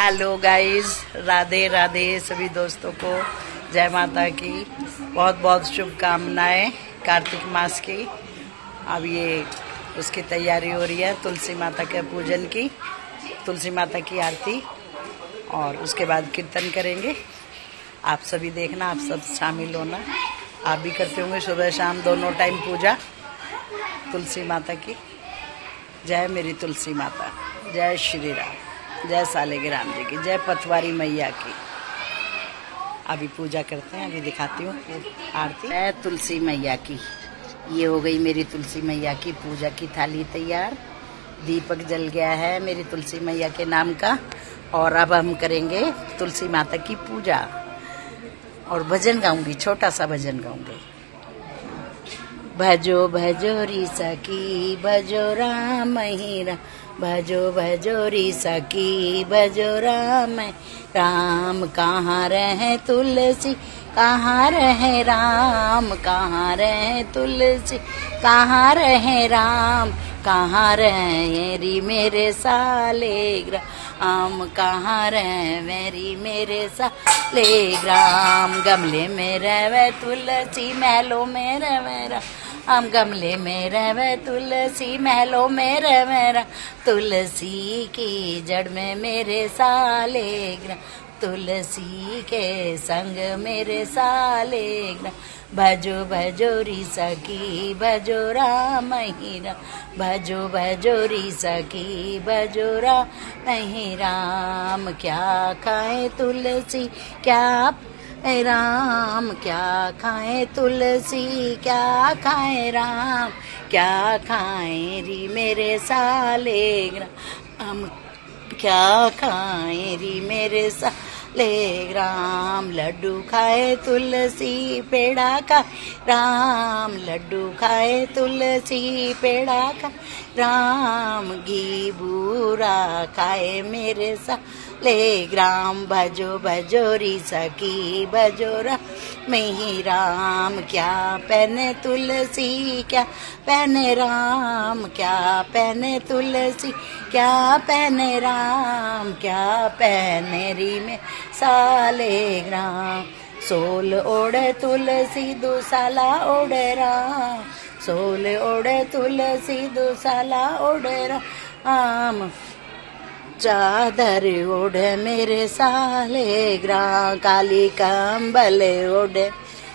Hello guys, Radhe Radhe सभी दोस्तों को जय माता की बहुत बहुत शुभकामनाएं कार्तिक मास की। अब ये उसकी तैयारी हो रही है तुलसी माता के पूजन की, तुलसी माता की आरती और उसके बाद कीर्तन करेंगे। आप सभी देखना, आप सब शामिल होना। आप भी करते होंगे सुबह शाम दोनों टाइम पूजा तुलसी माता की। जय मेरी तुलसी माता, जय श्री राम, जय सालिग्राम जी की, जय पथवारी मैया की। अभी पूजा करते हैं, अभी दिखाती हूँ आरती। जय तुलसी मैया की। ये हो गई मेरी तुलसी मैया की पूजा की थाली तैयार। दीपक जल गया है मेरी तुलसी मैया के नाम का। और अब हम करेंगे तुलसी माता की पूजा और भजन गाऊंगी, छोटा सा भजन गाऊंगी। भजो भजो री सखी भजो राम ही राम, भजो भजो री सखी भजो राम राम। कहाँ रहे तुलसी कहाँ रहे राम, कहाँ रहे तुलसी कहाँ रहे राम। कहाँ रहे री मेरे सालिग्राम, कहाँ रहे मेरी मेरे सालिग्राम। गमले में रहे तुलसी महलों में रहे राम, हम गमले में रहे तुलसी महलों में रहे। तुलसी की जड़ में मेरे सालिग्राम, तुलसी के संग मेरे सालिग्राम। भजो भजो री सखी भजो राम ही राम, भजो भजो री सखी भजो राम ही राम। क्या खाए तुलसी क्या राम, क्या खाए तुलसी क्या खाए राम। क्या खाए री मेरे सालिग्राम, क्या खाए री मेरे सालिग्राम। लड्डू खाए तुलसी पेड़ा का राम, लड्डू खाए तुलसी पेड़ा का राम। घी बूरा खाए मेरे सालिग्राम। भजो भजो री सखी भजो राम ही राम। क्या पहने तुलसी क्या पहने राम, क्या पहने तुलसी क्या पहने राम। क्या पहने री में सालिग्राम। सोल ओढ़े तुलसी दुसाला ओढ़े राम, सोल ओढ़े तुलसी दुसाला ओढ़े राम। चादर ओढ़े मेरे सालिग्राम, काली कंबल ओढ़े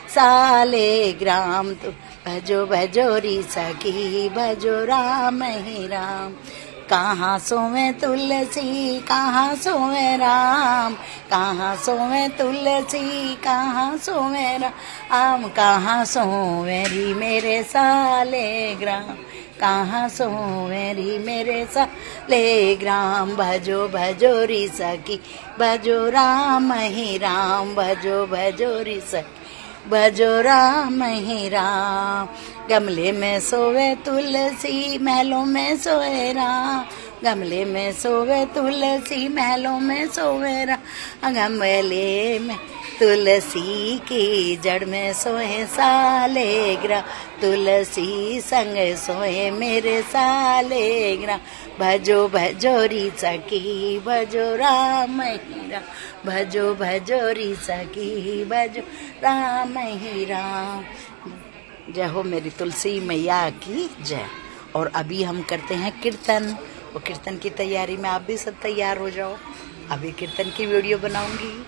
सालिग्राम। तू भजो भजो री सखी भजो राम ही राम। कहाँ सोवे तुलसी कहाँ सोवे राम, कहाँ सोवे तुलसी कहाँ सोवे राम। कहाँ सोवे री मेरे सालिग्राम, कहाँ सोवे री मेरे सालिग्राम। भजो भजो री सखी भजो राम ही राम, भजो भजो री सखी भजो राम ही राम। गमले में सोवे तुलसी महलों में सोए राम, गमले में सोवे तुलसी महलों में सोए राम। गमले में तुलसी की जड़ में सोए सालिग्राम, तुलसी संग सोए मेरे सालिग्राम। भजो भजो री सखी भजो राम ही राम, भजो भजो री सखी भजो राम ही राम। जय हो मेरी तुलसी मैया की जय। और अभी हम करते हैं कीर्तन, और कीर्तन की तैयारी में आप भी सब तैयार हो जाओ। अभी कीर्तन की वीडियो बनाऊंगी,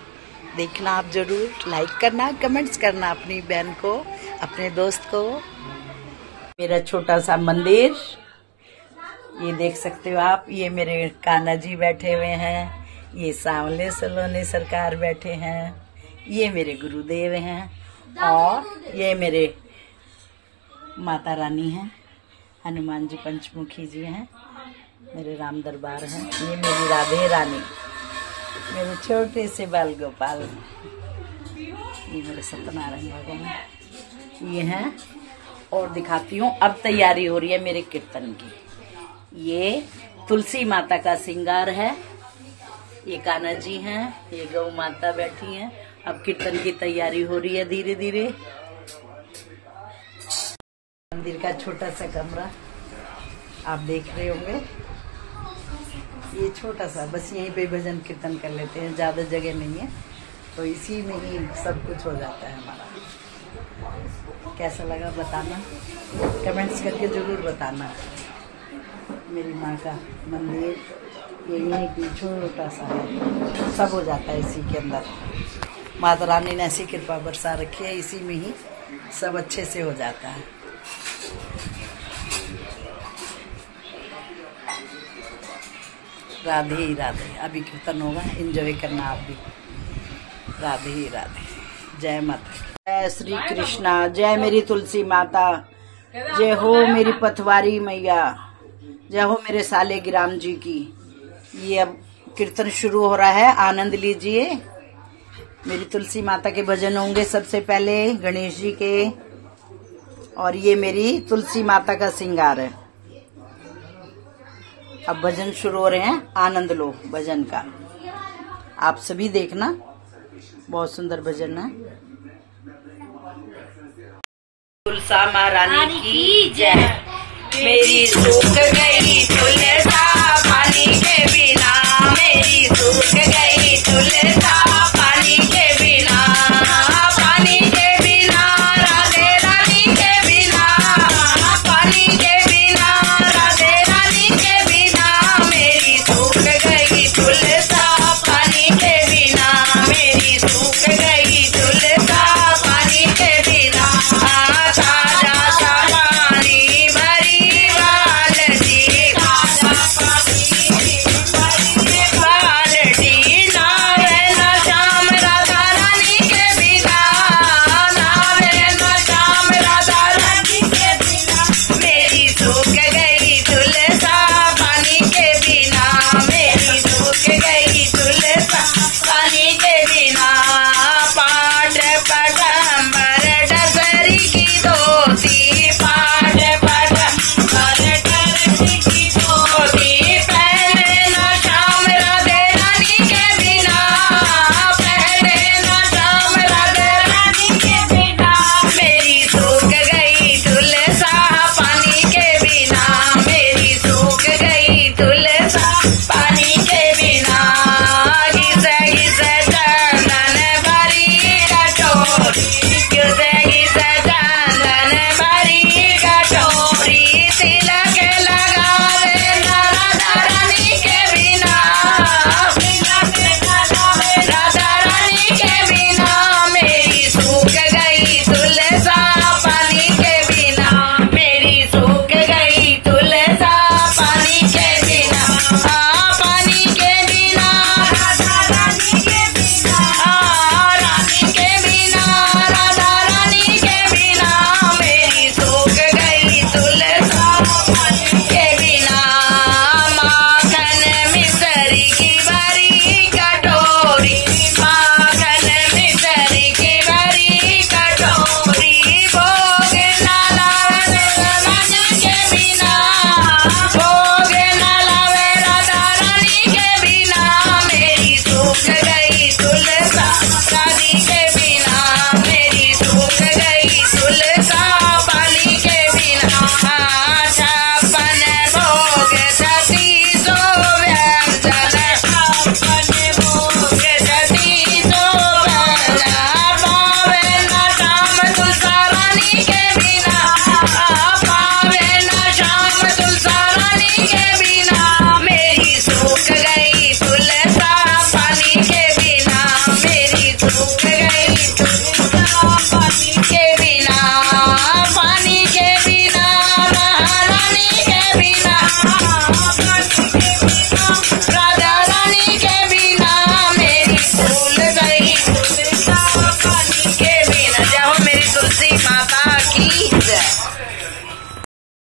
देखना आप जरूर। लाइक करना, कमेंट्स करना अपनी बहन को, अपने दोस्त को। मेरा छोटा सा मंदिर ये देख सकते हो आप। ये मेरे कान्हा जी बैठे हुए हैं, ये सांवले सलोने सरकार बैठे हैं, ये मेरे गुरुदेव हैं, और ये मेरे माता रानी हैं, हनुमान जी पंचमुखी जी हैं, मेरे राम दरबार हैं। ये मेरी राधे रानी, मेरे छोटे से बाल गोपाल, ये मेरे सत्यनारायण भगवान ये हैं। और दिखाती हूँ, अब तैयारी हो रही है मेरे कीर्तन की। ये तुलसी माता का श्रृंगार है, ये कान्हा जी हैं, ये गौ माता बैठी हैं। अब कीर्तन की तैयारी हो रही है धीरे धीरे। मंदिर का छोटा सा कमरा आप देख रहे होंगे। ये छोटा सा बस यहीं पे भजन कीर्तन कर लेते हैं, ज़्यादा जगह नहीं है, तो इसी में ही सब कुछ हो जाता है हमारा। कैसा लगा बताना, कमेंट्स करके ज़रूर बताना। मेरी माँ का मंदिर यही कि छोटा सा है, सब हो जाता है इसी के अंदर। माता रानी ने ऐसी कृपा बरसा रखी है, इसी में ही सब अच्छे से हो जाता है। राधे ही राधे। अभी कीर्तन होगा, एंजॉय करना आप भी। राधे ही राधे। जय माता, जय श्री कृष्णा, जय मेरी तुलसी माता, जय हो मेरी पथवारी मैया, जय हो मेरे सालेग्राम जी की। ये अब कीर्तन शुरू हो रहा है, आनंद लीजिए। मेरी तुलसी माता के भजन होंगे सबसे पहले, गणेश जी के, और ये मेरी तुलसी माता का श्रृंगार है। अब भजन शुरू हो रहे हैं, आनंद लो भजन का। आप सभी देखना, बहुत सुंदर भजन है। तुलसा महारानी की जय। मेरी सूख गई तुलसा पानी के बिना, मेरी सूख गई तुलसा पानी के बिना, पानी के बिना राधे रानी के बिना, पानी के बिना राधे रानी के बिना, मेरी सूख गई तुलसा पानी के बिना, मेरी सूख गई तुलसा पानी के बिना।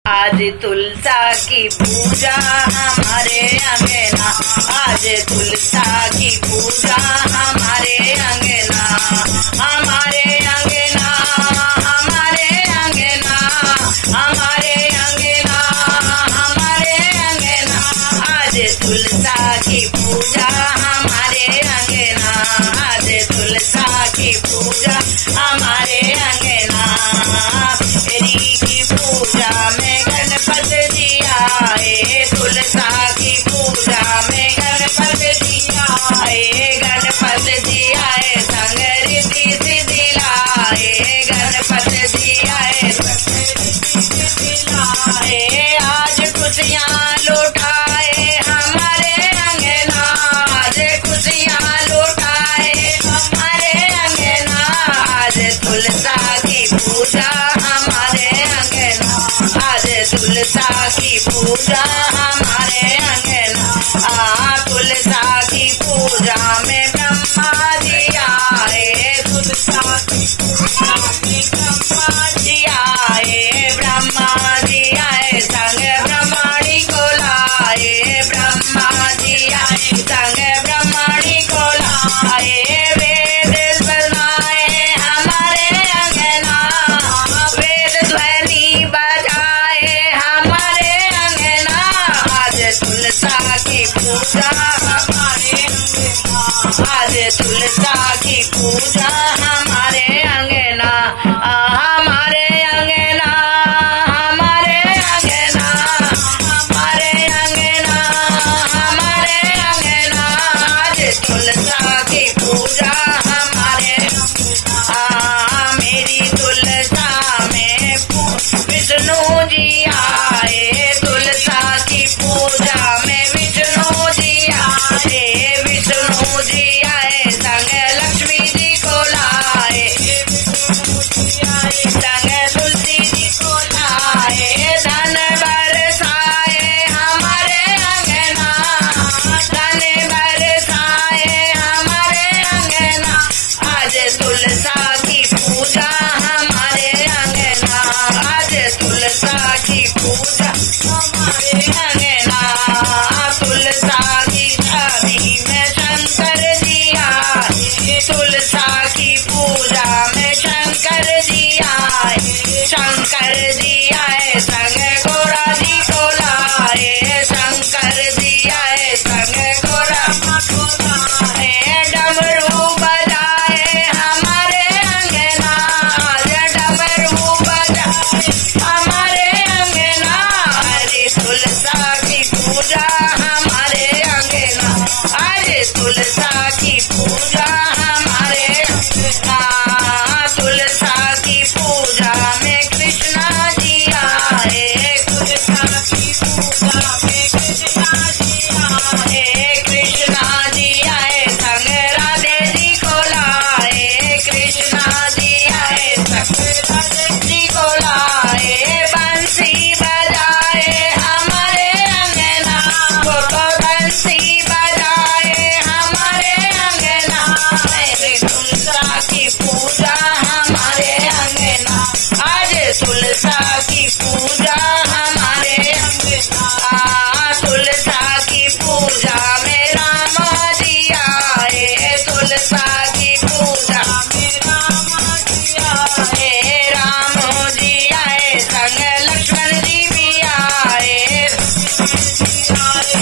आज तुलसा की पूजा हमारे अंगना, आज तुलसा की पूजा हमारे अंगना, हमारे अंगना, हमारे अंगना, हमारे अंगना, हमारे अंगना। आज तुलसा की पूजा हमारे अंगना, आज तुलसा की पूजा हमारे अंगना। तेरी की पूजा में गणपत जी आए, तुलसा की पूजा में पूजा में ब्रह्मा जी आए, तुलसा की पूजा में ब्रह्मा जी आए, ब्रह्मा जी आए संग ब्रह्मणी को लाए, ब्रह्मा जी आए संग ब्रह्मणी को लाए, वेद बनाए हमारे अंगना, वेद ध्वनि बजाए हमारे अंगना, आज तुलसा की पूजा हमारे अंगना, आज तुलसा की पूजा हमारे अंगना, हमारे अंगना, हमारे अंगना, हमारे अंगना, हमारे अंगना, आज तुलसा की पूजा हमारे अंगना, मेरी तुलसा में विष्णु जी आए, तुलसा की पूजा में विष्णु जी आए, विष्णु जी आए संग लक्ष्मी जी को लाए, संग तुलसी जी को लाए, धन बरसाए हमारे अंगना, धन बरसाए हमारे अंगना, आज तुलसा की पूजा हमारे अंगना, आज तुलसा की पूजा हमारे अंगना, तुलसा की शादी में शंकर जी आए, तुलसा की पूजा में शंकर जी आए, शंकर जी आए संग गोरा जी को लाए, शंकर जी आए संग गोरा को लाए, डमरू बजाए हमारे अंगना, आज डमरू बजाए हमारे अंगना, अरे तुलसा की पूजा हमारे अंगना, अरे तुलसा की पूजा हमारे अंगना, तुलसा की पूजा में कृष्णा जी आए, तुलसा की पूजा में कृष्णा जी आए, कृष्णा जी आए संग राधे जी को लाए, कृष्णा जी आए संग राधे जी को लाए, बंसी बजाए हमारे अंगना, वो तो बंसी बजाए हमारे अंगना, मेरे तुलसा की पूजा हमारे अंगना, आज तुलसा की पूजा हमारे अंगना, तुलसा की पूजा में राम जी आए, तुलसा की पूजा में राम जी आए, राम जी आए संग लक्ष्मण जी भी आए,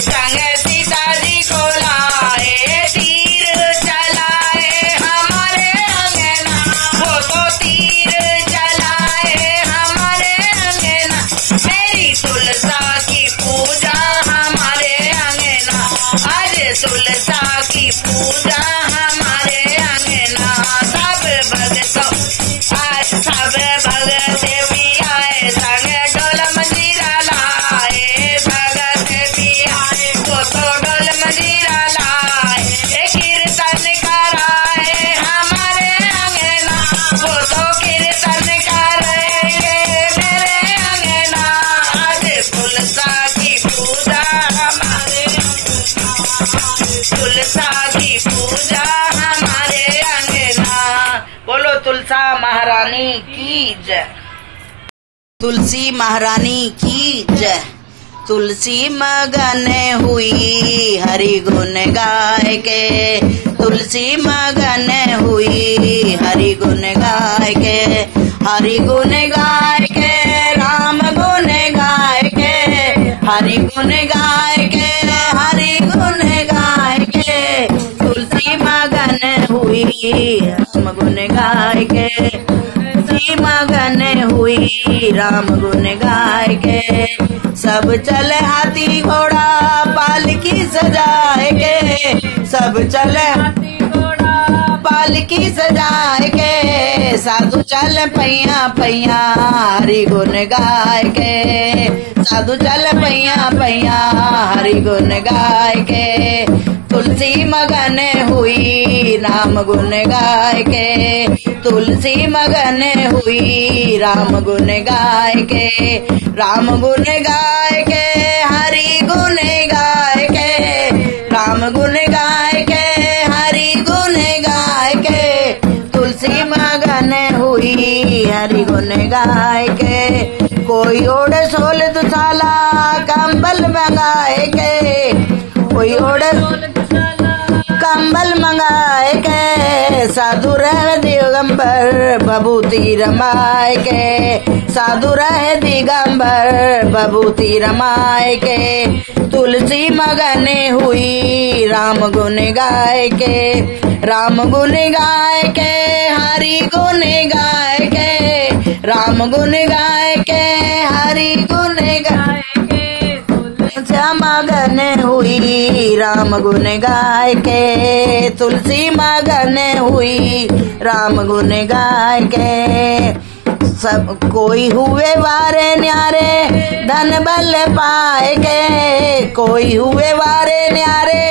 संग सीता जी को लाए, तीर चलाए हमारे अंगना, वो तो तीर चलाए हमारे अंगना, मेरी तुलसा की पूजा हमारे अंगना, आज तुलसा की पूजा हमारे अंगना, सब भगतों आज सब भगत भी आए संग डोल मंजीरा लाए, भगत भी आए वो तो डोल मंजीरा लाए, कीर्तन कराए हमारे अंगना, वो तो कीर्तन कराएंगे मेरे अंगना, आज तुलसा की पूजा हमारे अंगना, तुलसा की पूजा हमारे अंगना, बोलो तुलसा महारानी की जय, तुलसी महारानी की जय, तुलसी मगन हुई हरि गुण गाय के, तुलसी मगन हुई हरि गुण गाय के, हरि गुण गाय के राम गुण गाय के, हरि गुण गाय के, हरि गुण गाय के, तुलसी मगन हुई राम गुण गाय के, तुलसी मगन हुई राम गुण गाय के, सब चले हाथी घोड़ा पालकी सजाए के, सब चले हाथी घोड़ा पालकी सजाए के, साधु चल पैया पैया हरि गुण गाय के, साधु चल पैया पैया हरि गुण गाय के, तुलसी मगन हुई राम गुण गाय के, तुलसी मगन हुई राम गुण गाय के, राम गुण गाय के हरि गुण गाय के, राम गुण गाय के कोई ओढ़े 16 दुशाला कंबल मंगाए के, कोई ओढ़े कंबल मंगाए के, साधु रहे दिगंबर बबूती रमाए के, साधु रहे दिगंबर बबूती रमाए के, तुलसी मगने हुई राम गुन गाय के, राम गुन गाय के, हरि गुन गाय के, राम गुन गाय के, हरि गुन गाय के, तुलसी मगने हुई राम गुन गाय के, तुलसी मगने हुई राम गुन गाय के। सब कोई हुए वारे न्यारे धन बल पाए के, कोई हुए वारे न्यारे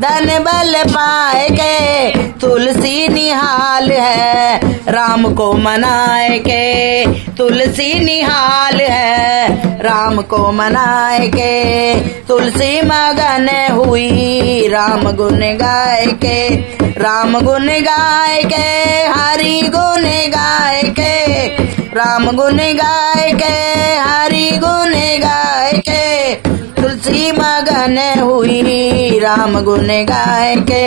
धन बल पाए के, तुलसी निहाल है राम को मनाए के, तुलसी निहाल है राम को मनाए के, तुलसी मगन हुई राम गुन गाय के, राम गुन गाय के, हरि गुन गाय के, राम गुन गाय के, हरि गुन गाय के, तुलसी मगन हुई राम गुन गाय के।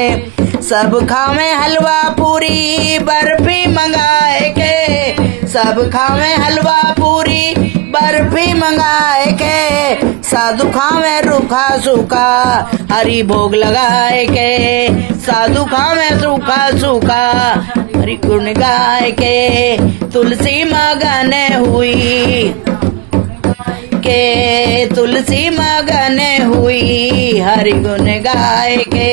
सब खावे हलवा पूरी बर्फी मंगाए के, सब खावे हलवा पूरी बर्फी मंगाए के, साधु खावे रूखा सूखा हरि भोग लगाए के, साधु खावे सूखा सूखा हरि गुण गाय के, तुलसी मगन हुई के, तुलसी मगन हुई हरि गुण गाय के।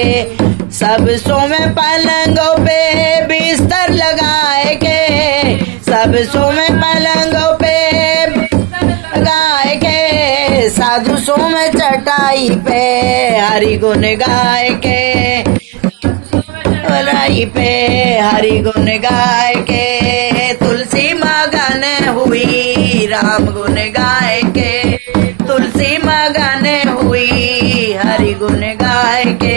सब सोवे पलंगों पे बिस्तर लगाए के, सब सोवे पलंगों पे लगाए के, साधु सोवे चटाई पे हरि गुण गाय के, राई पे हरि गुण गाय के, तुलसी मगन हुई राम गुण गाय के, तुलसी मगन हुई हरि गुण गाय के,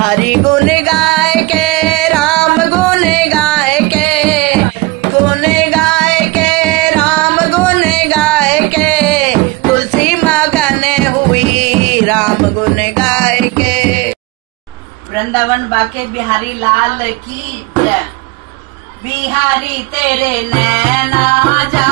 हरि गुण गाय के, राम गुण गाय के, गुण गाय के, राम गुण गाय के, तुलसी मगन हुई राम गुण गाय के। वृंदावन बाके बिहारी लाल की जय। बिहारी तेरे नैना जा